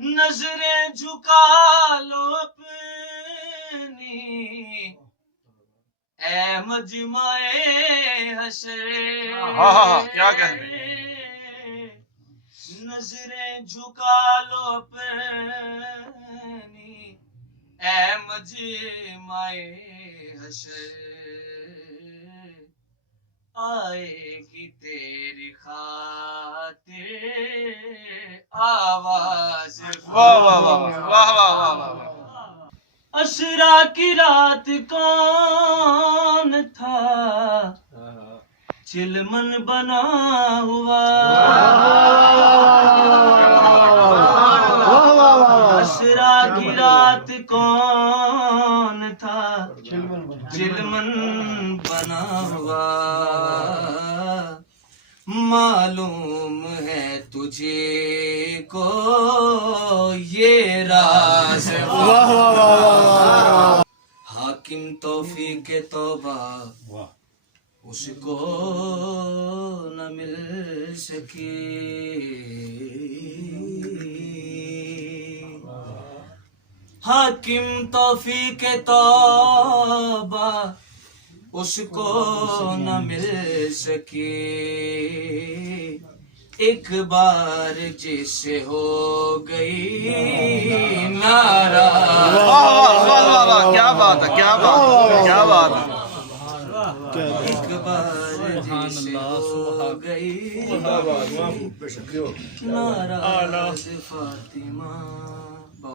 نظریں جھکا لو اپنی اے مجمع حشر کیا کہنے نظریں جھکا لو اپنی اے مجمع حشر آئے گی تیری خاطر آواز واہ واہ واہ واہ واہ واہ واہ عشرا کی رات کون تھا چلمن بنا ہوا عشرا کی رات کون تھا چلمن بنا ہوا معلوم ہے تجھے کو یہ راز حاکم توفیق توبہ اس کو نہ مل سکی حاکم توفیق توبہ اس کو نہ مل سکی ایک بار جس سے ہو گئی ناراض کیا بات ہے کیا بات ہے کیا بات ہے ایک بار جس سے ہو گئی ناراض فاطمہ